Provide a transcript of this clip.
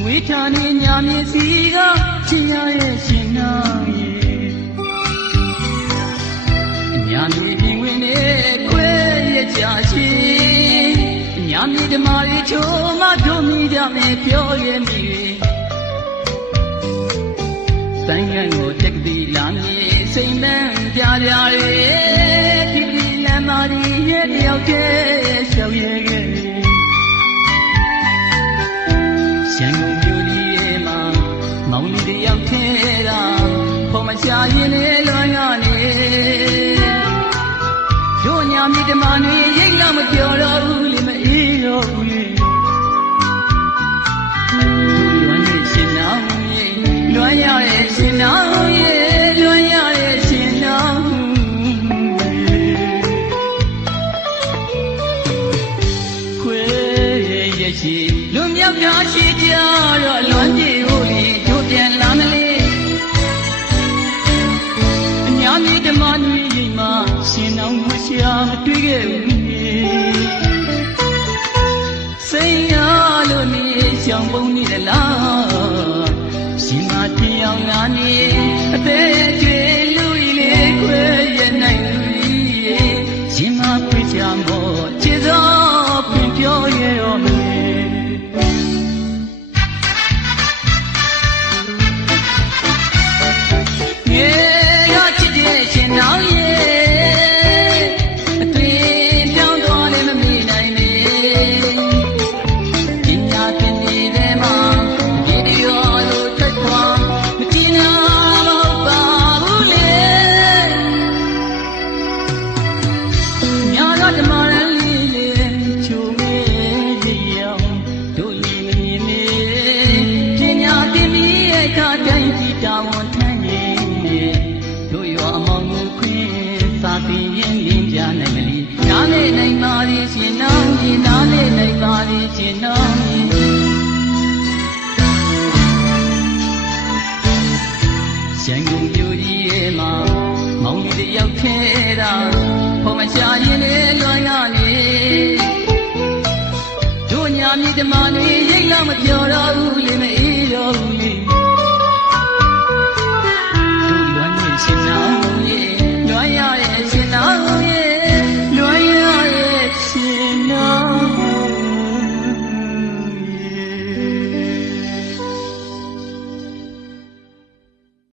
ငွေထာနေညာမြင့်စီကချင်ရရဲ့ရှင်နာရဲ့ညာမြင့်ပြင်ဝင်နေခွဲရဲ့ကြရှင်ညာမြင့်ဓမ္မရီချိုးမတို့မိကြမယ်ပြောရဲ့မိတိုင်းငံကိုတက်ကတိလာမြေစိတ်နှံပြပြရဲဒီဒီလမ်းမကြီးရဲ့တယောက်တည်းရှောက်ရဲခဲ့ရှမ်းကုန်မြို့ကြီးရဲ့မှာမောင်လေးတယောက်ထဲတာဖို့မချရင်လေလွမ်းကနေတို့ညာမိဓမ္မတွေရိတ်လောက်မပြောတော့ဘူးလေမအေးတော့ဘူးလေလွမ်းရဲ့ရှင်နာရဲ့လွမ်းရရဲ့ရှင်နာရဲ့လွမ်းရရဲ့ရှင်နာခွေရဲ့ရှိလူမြောက်တာရှိကြတော့လွမ်းပြေဟိုလေတို့ပြန်လာမလဲအညာမိဓမ္မတွေရိတ်မှာရှင်နောင်မရှာမတွေ့ခဲ့ဘူးစိတ်ရလို့နေရှောင်ပုံနေလားရှင်မတင်အောင်ငါနေအသေးကျွေလူကြီးလေးခွဲရနိုင်လူကြီးရှင်မပြချမောခြေစောပင်ပြောရရောမယ်ငယ်ရချစ်တဲ့ရှင်နောင်ရဲ့အသွေးပြောင်းသွားလည်းမမေ့နိုင်လေပညာသင်နေတဲ့မှာဒီဒီရောလို့ထွက်ခွာမကြည့်နာမဟုတ်ပါဘူးလေညာတော့ဓမ္မရန်လေးလေးချိုးမေးတရားတို့ရင်မမြင်မေပညာသင်ပြီးရဲ့ခါတိုင်းကြည်တာဝန်ထမ်းရဲ့တို့ရောအမောင်ကိုခွင့်စာသင်ရင်လင်းပြနိုင်မလီနားလေနိုင်ပါလေရှင်နောင်ကြီးနားလေနိုင်ပါလေရှင်နောင်ကြီးရှမ်းကုန်မြို့ကြီးရဲ့မှာမောင်လေးတယောက်ထဲတာဖို့မချရင်လေလွမ်းရနေတို့ညာမိဓမ္မတွေ